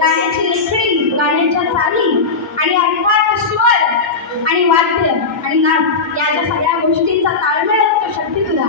गाण्याची लेखणी गाण्याच्या चाली आणि अर्थात स्वर आणि वाद्य आणि नाच याच्या सगळ्या गोष्टींचा ताळमेळ असतो शक्ती तुला